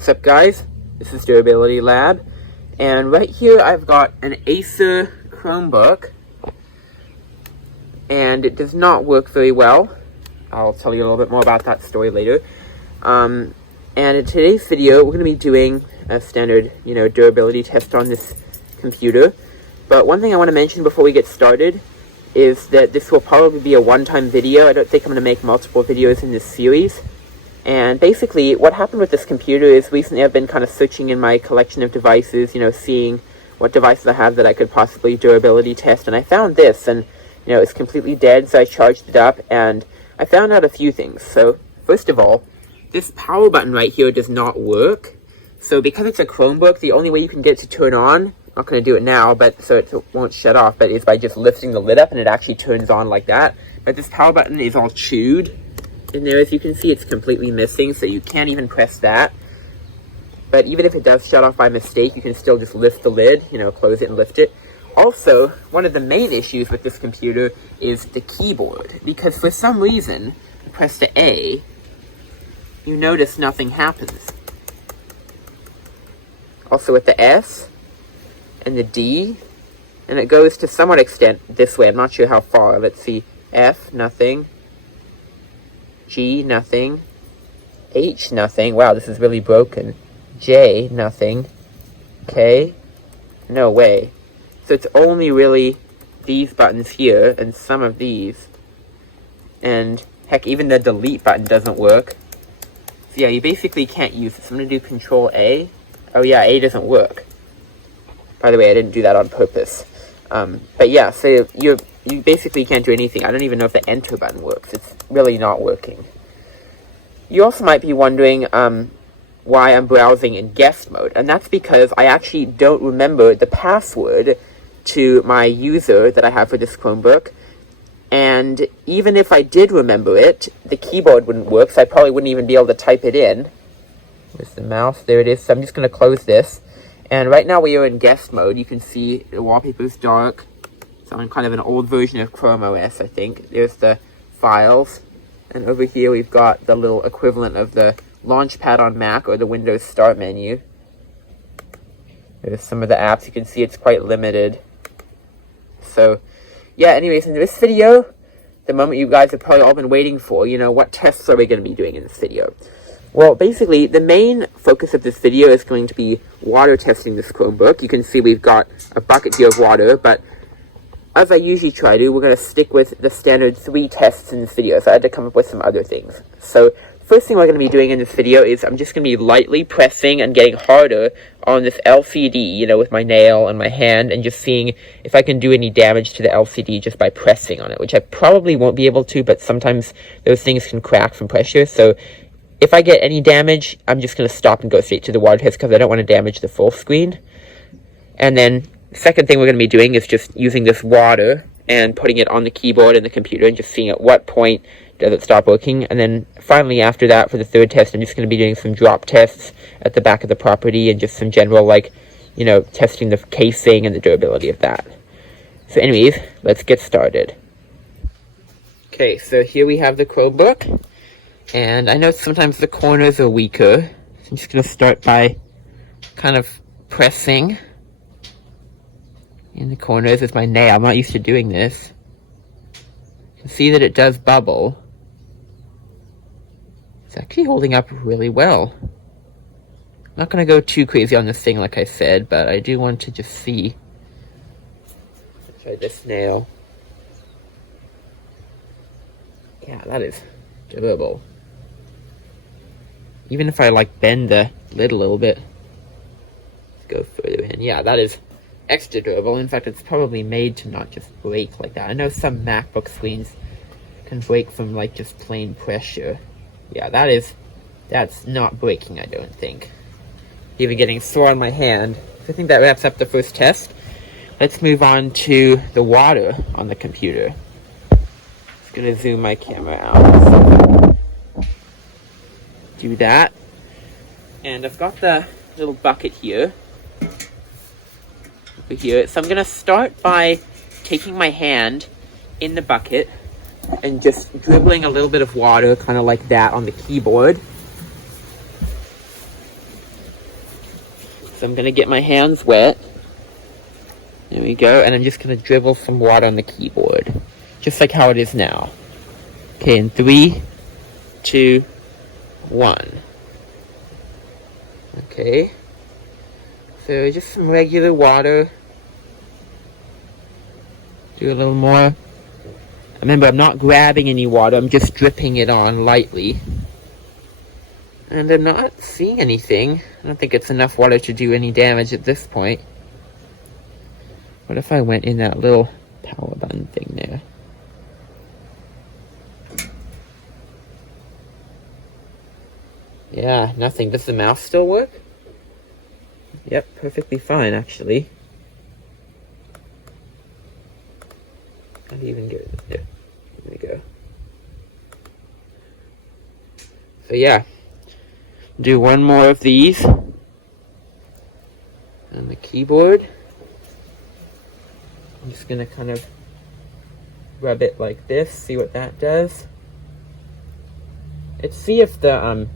What's up, guys? This is Durability Lab, and right here I've got an Acer Chromebook, and it does not work very well. I'll tell you a little bit more about that story later. And in today's video, we're going to be doing a standard, durability test on this computer. But one thing I want to mention before we get started is that this will probably be a one-time video. I don't think I'm going to make multiple videos in this series. And basically, what happened with this computer is recently I've been kind of searching in my collection of devices, seeing what devices I have that I could possibly durability test. And I found this, and, it's completely dead, so I charged it up, and I found out a few things. So, first of all, this power button right here does not work. So because it's a Chromebook, the only way you can get it to turn on, I'm not going to do it now, but so it won't shut off, but is by just lifting the lid up, and it actually turns on like that. But this power button is all chewed in there. As you can see, it's completely missing, so you can't even press that. But even if it does shut off by mistake, you can still just lift the lid, close it and lift it. Also, one of the main issues with this computer is the keyboard, because for some reason, press the A, you notice nothing happens. Also with the S and the D, and it goes to somewhat extent this way. I'm not sure how far. Let's see. F, nothing. G, nothing. H, nothing. Wow, this is really broken. J, nothing. K, no way. So it's only really these buttons here and some of these. And heck, even the delete button doesn't work. So yeah, you basically can't use it. So I'm going to do Control A. Oh yeah, A doesn't work. By the way, I didn't do that on purpose. But yeah, so you basically can't do anything. I don't even know if the Enter button works. It's really not working. You also might be wondering why I'm browsing in guest mode. And that's because I actually don't remember the password to my user that I have for this Chromebook. And even if I did remember it, the keyboard wouldn't work, so I probably wouldn't even be able to type it in. Where's the mouse? There it is. So I'm just going to close this. And right now we are in guest mode. You can see the wallpaper is dark. It's on kind of an old version of Chrome OS, I think. There's the files. And over here we've got the little equivalent of the Launchpad on Mac or the Windows Start menu. There's some of the apps. You can see it's quite limited. So, yeah, anyways, in this video, the moment you guys have probably all been waiting for, what tests are we going to be doing in this video? Well, basically, the main focus of this video is going to be water testing this Chromebook. You can see we've got a bucket here of water, but as I usually try to, we're going to stick with the standard 3 tests in this video, so I had to come up with some other things. So, first thing we're going to be doing in this video is I'm just going to be lightly pressing and getting harder on this LCD, with my nail and my hand, and just seeing if I can do any damage to the LCD just by pressing on it, which I probably won't be able to, but sometimes those things can crack from pressure, so if I get any damage, I'm just going to stop and go straight to the water test because I don't want to damage the full screen. And then, second thing we're going to be doing is just using this water and putting it on the keyboard and the computer and just seeing at what point does it stop working. And then finally after that, for the third test, I'm just going to be doing some drop tests at the back of the property and just some general, testing the casing and the durability of that. So anyways, let's get started. Okay, so here we have the Chromebook. And I know sometimes the corners are weaker. So I'm just going to start by kind of pressing in the corners with my nail. I'm not used to doing this. You can see that it does bubble. It's actually holding up really well. I'm not going to go too crazy on this thing like I said, but I do want to just see. Let's try this nail. Yeah, that is durable. Even if I bend the lid a little bit, let's go further in. Yeah, that is extra durable. In fact, it's probably made to not just break like that. I know some MacBook screens can break from just plain pressure. Yeah, that's not breaking, I don't think. Even getting sore on my hand. So I think that wraps up the first test. Let's move on to the water on the computer. Just gonna zoom my camera out. Do that, and I've got the little bucket here over here, so I'm gonna start by taking my hand in the bucket and just dribbling a little bit of water kind of like that on the keyboard. So I'm going to get my hands wet. There we go. And I'm just going to dribble some water on the keyboard. Just like how it is now. Okay, in 3, 2, 1. Okay. So just some regular water. Do a little more. Remember, I'm not grabbing any water. I'm just dripping it on lightly. And I'm not seeing anything. I don't think it's enough water to do any damage at this point. What if I went in that little power button thing there? Yeah, nothing. Does the mouse still work? Yep, perfectly fine, actually. How do you even get it? There we go. So yeah. Do one more of these on the keyboard. I'm just gonna kind of rub it like this, see what that does. Let's see if the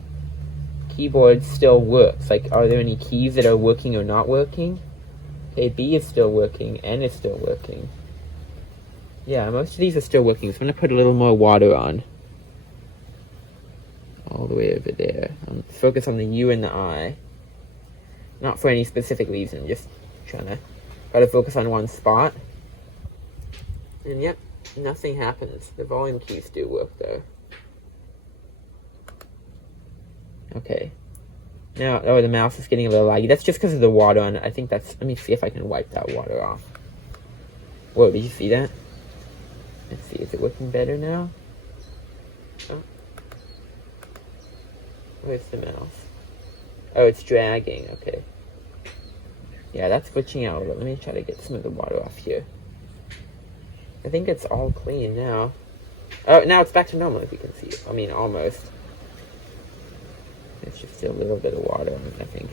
keyboard still works. Like, are there any keys that are working or not working? Okay, B is still working, N is still working. Yeah, most of these are still working, so I'm gonna put a little more water on. All the way over there. Focus on the U and the I. Not for any specific reason, just trying to try to focus on one spot. And yep, nothing happens. The volume keys do work though. Okay. Now, oh, the mouse is getting a little laggy. That's just because of the water on it. I think that's, let me see if I can wipe that water off. Whoa, did you see that? Let's see, is it working better now? Oh. Where's the mouse? Oh, it's dragging, okay. Yeah, that's glitching out a little. Let me try to get some of the water off here. I think it's all clean now. Oh, now it's back to normal, if you can see. I mean, almost. It's just a little bit of water on it, I think.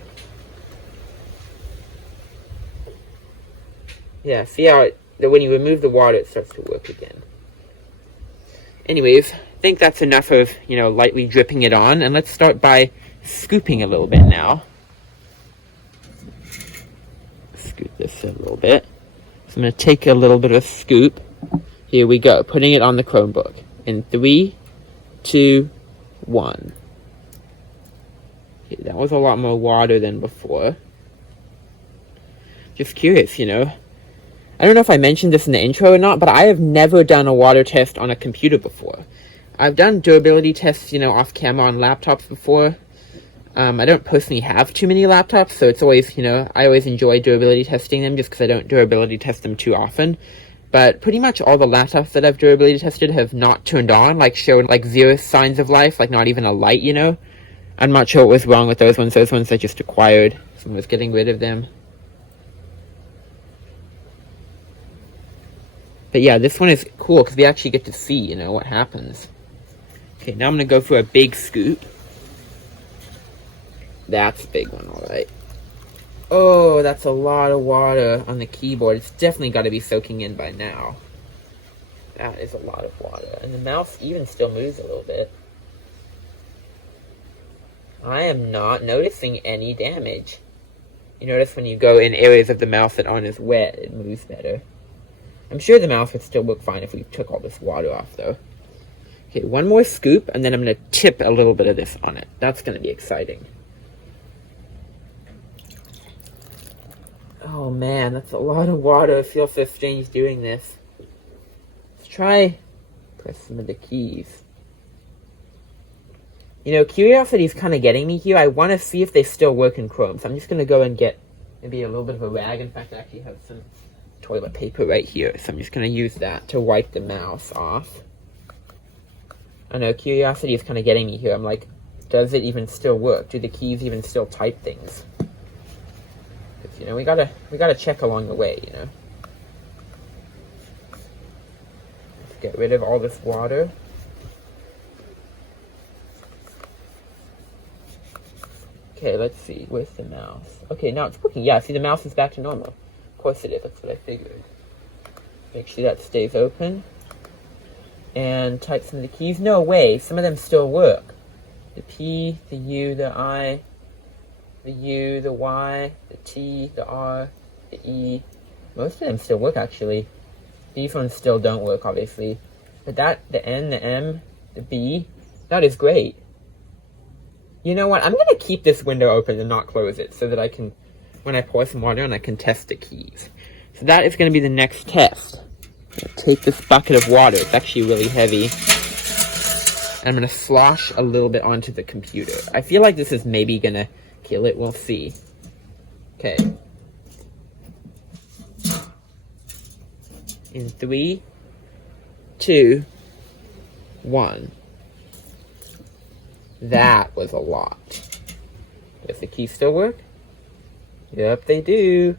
Yeah, see how when you remove the water, it starts to work again. Anyways, I think that's enough of, lightly dripping it on. And let's start by scooping a little bit now. Scoop this a little bit. So I'm going to take a little bit of a scoop. Here we go. Putting it on the Chromebook. In 3, 2, 1. Okay, that was a lot more water than before. Just curious, I don't know if I mentioned this in the intro or not, but I have never done a water test on a computer before. I've done durability tests, off camera on laptops before. I don't personally have too many laptops, so it's always, I always enjoy durability testing them just because I don't durability test them too often. But pretty much all the laptops that I've durability tested have not turned on, like showed like 0 signs of life, like not even a light, I'm not sure what was wrong with those ones. Those ones I just acquired. Someone was getting rid of them. But yeah, this one is cool because we actually get to see, what happens. Okay, now I'm going to go for a big scoop. That's a big one, alright. Oh, that's a lot of water on the keyboard. It's definitely got to be soaking in by now. That is a lot of water. And the mouse even still moves a little bit. I am not noticing any damage. You notice when you go in areas of the mouse that aren't as wet, it moves better. I'm sure the mouse would still work fine if we took all this water off, though. Okay, one more scoop, and then I'm going to tip a little bit of this on it. That's going to be exciting. Oh, man, that's a lot of water. I feel so strange doing this. Let's try press some of the keys. Curiosity's kind of getting me here. I want to see if they still work in Chrome, so I'm just going to go and get maybe a little bit of a rag. In fact, I actually have some toilet paper right here, so I'm just going to use that to wipe the mouse off. I know, curiosity is kind of getting me here. I'm like, does it even still work? Do the keys even still type things? Because, we gotta check along the way, Let's get rid of all this water. Okay, let's see. Where's the mouse? Okay, now it's working. Yeah, see, the mouse is back to normal. Of course it is. That's what I figured. Make sure that stays open. And type some of the keys. No way. Some of them still work. The P, the U, the I. the U, the Y, the T, the R, the E. Most of them still work, actually. These ones still don't work, obviously. But the N, the M, the B, that is great. You know what? I'm going to keep this window open and not close it so that I can, when I pour some water on, I can test the keys. So that is going to be the next test. Take this bucket of water. It's actually really heavy. And I'm going to slosh a little bit onto the computer. I feel like this is maybe going to kill it. We'll see. Okay. In 3, 2, 1. That was a lot. Does the keys still work? Yep, they do.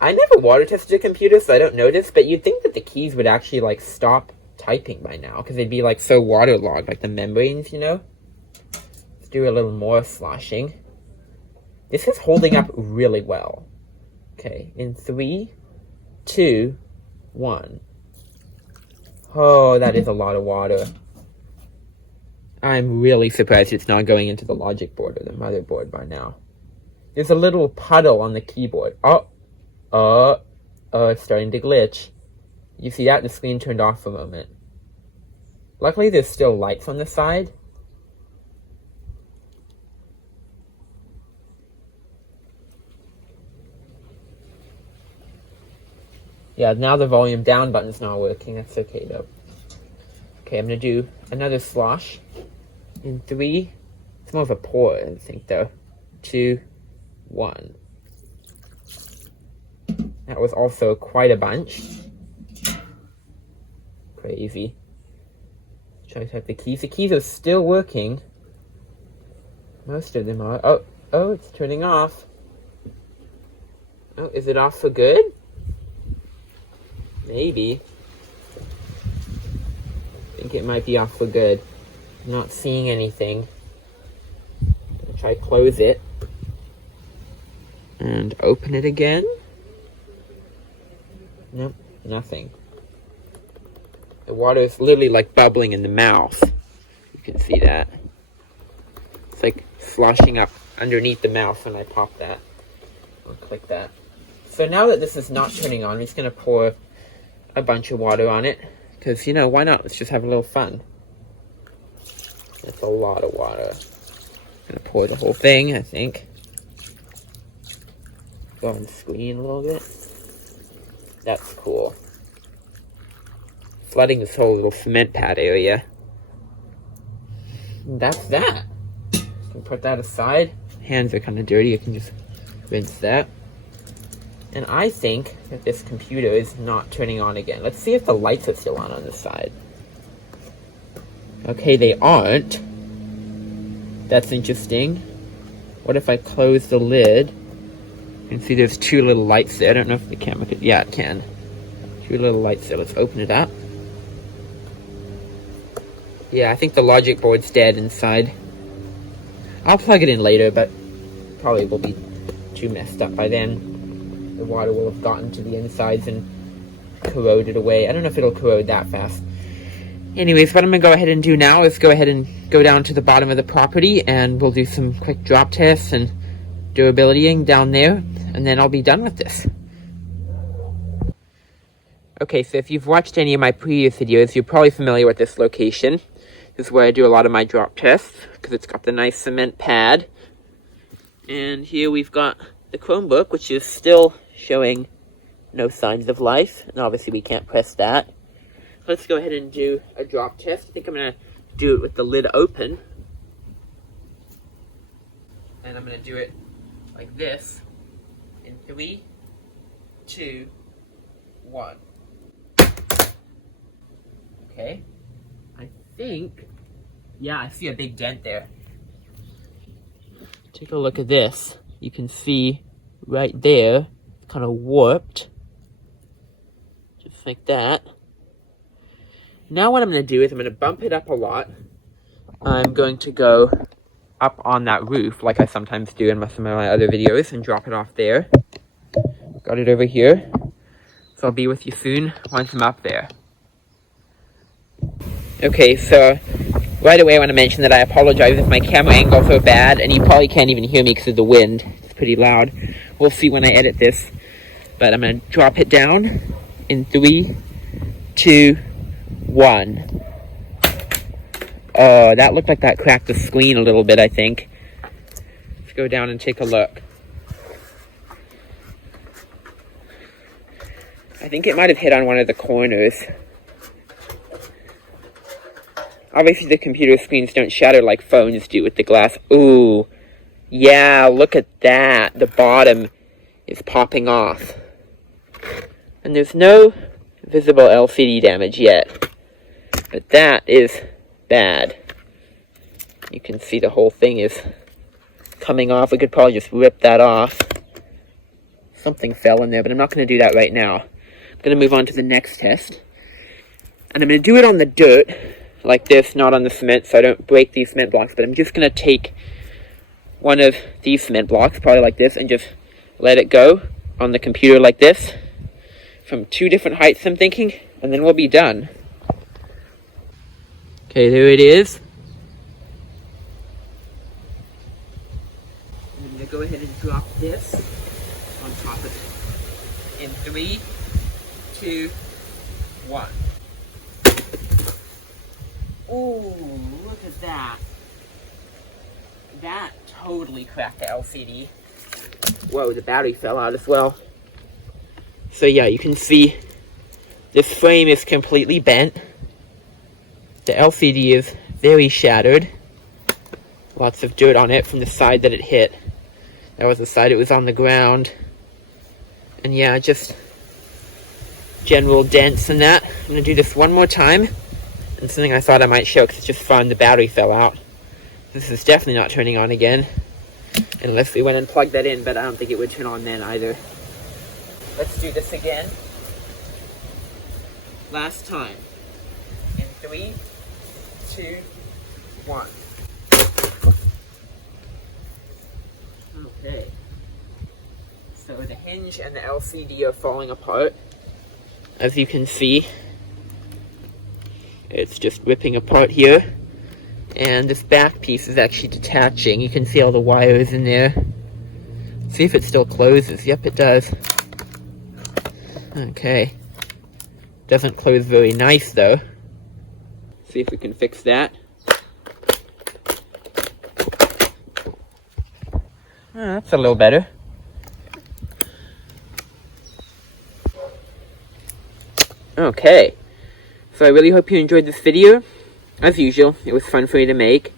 I never water tested a computer, so I don't notice, but you'd think that the keys would actually, like, stop typing by now, because they'd be, like, so waterlogged, like the membranes, you know? Let's do a little more sloshing. This is holding up really well. Okay, in 3, 2, 1. Oh, that is a lot of water. I'm really surprised it's not going into the logic board or the motherboard by now. There's a little puddle on the keyboard. Oh, it's starting to glitch. You see that? The screen turned off for a moment. Luckily, there's still lights on the side. Yeah, now the volume down button's not working. That's okay, though. Okay, I'm going to do another slosh. In 3, it's more of a pour, I think, though. 2, 1. That was also quite a bunch. Crazy. Try to type the keys. The keys are still working. Most of them are. Oh, it's turning off. Oh, is it off for good? Maybe. I think it might be off for good. I'm not seeing anything. I'll try to close it. And open it again. Nope, nothing. The water is literally like bubbling in the mouth. You can see that. It's like sloshing up underneath the mouth when I pop that. I'll click that. So now that this is not turning on, I'm just going to pour a bunch of water on it. Because, you know, why not? Let's just have a little fun. That's a lot of water. I'm going to pour the whole thing, I think. Go on the screen a little bit. That's cool. Flooding this whole little cement pad area. And that's that. You can put that aside. Hands are kind of dirty. You can just rinse that. And I think that this computer is not turning on again. Let's see if the lights are still on this side. Okay, they aren't. That's interesting. What if I close the lid? You can see there's 2 little lights there. I don't know if the camera could... Yeah, it can. 2 little lights there. Let's open it up. Yeah, I think the logic board's dead inside. I'll plug it in later, but probably will be too messed up by then. The water will have gotten to the insides and corroded away. I don't know if it'll corrode that fast. Anyways, what I'm going to go ahead and do now is go ahead and go down to the bottom of the property, and we'll do some quick drop tests and durabilitying down there, and then I'll be done with this. Okay, so if you've watched any of my previous videos, you're probably familiar with this location. This is where I do a lot of my drop tests, because it's got the nice cement pad. And here we've got the Chromebook, which is still showing no signs of life, and obviously we can't press that. Let's go ahead and do a drop test. I think I'm going to do it with the lid open. And I'm going to do it like this in 3, 2, 1. Okay. I think, yeah, I see a big dent there. Take a look at this. You can see right there, kind of warped. Just like that. Now what I'm going to do is I'm going to bump it up a lot. I'm going to go up on that roof, like I sometimes do in some of my other videos, and drop it off there. Got it over here. So I'll be with you soon once I'm up there. Okay, so Right away I want to mention that I apologize if my camera angles are bad, and you probably can't even hear me because of the wind. It's pretty loud. We'll see when I edit this. But I'm going to drop it down in 3, 2, 1. Oh, that looked like that cracked the screen a little bit, I think. Let's go down and take a look. I think it might have hit on one of the corners. Obviously the computer screens don't shatter like phones do with the glass. Ooh, yeah, look at that. The bottom is popping off. And there's no visible LCD damage yet. But that is bad. You can see the whole thing is coming off. We could probably just rip that off. Something fell in there, but I'm not going to do that right now. I'm going to move on to the next test. And I'm going to do it on the dirt, like this, not on the cement, so I don't break these cement blocks. But I'm just going to take one of these cement blocks, probably like this, and just let it go on the computer like this, from 2 different heights, I'm thinking, and then we'll be done. Okay, there it is. I'm going to go ahead and drop this on top of it. In 3, 2, 1. Ooh, look at that. That totally cracked the LCD. Whoa, the battery fell out as well. So yeah, you can see this frame is completely bent. The LCD is very shattered. Lots of dirt on it from the side that it hit. That was the side it was on the ground. And yeah, just general dents and that. I'm going to do this one more time. And something I thought I might show because it's just fun. The battery fell out. This is definitely not turning on again. Unless we went and plugged that in, but I don't think it would turn on then either. Let's do this again. Last time. In 3, 2, 1. Okay. So the hinge and the LCD are falling apart. As you can see, it's just ripping apart here. And this back piece is actually detaching. You can see all the wires in there. See if it still closes. Yep, it does. Okay. Doesn't close very nice, though. See if we can fix that. That's a little better. Okay. So I really hope you enjoyed this video. As usual, it was fun for me to make.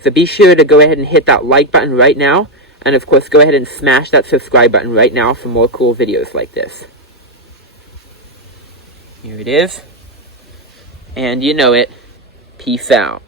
So be sure to go ahead and hit that like button right now. And of course, go ahead and smash that subscribe button right now for more cool videos like this. Here it is. And you know it. Peace out.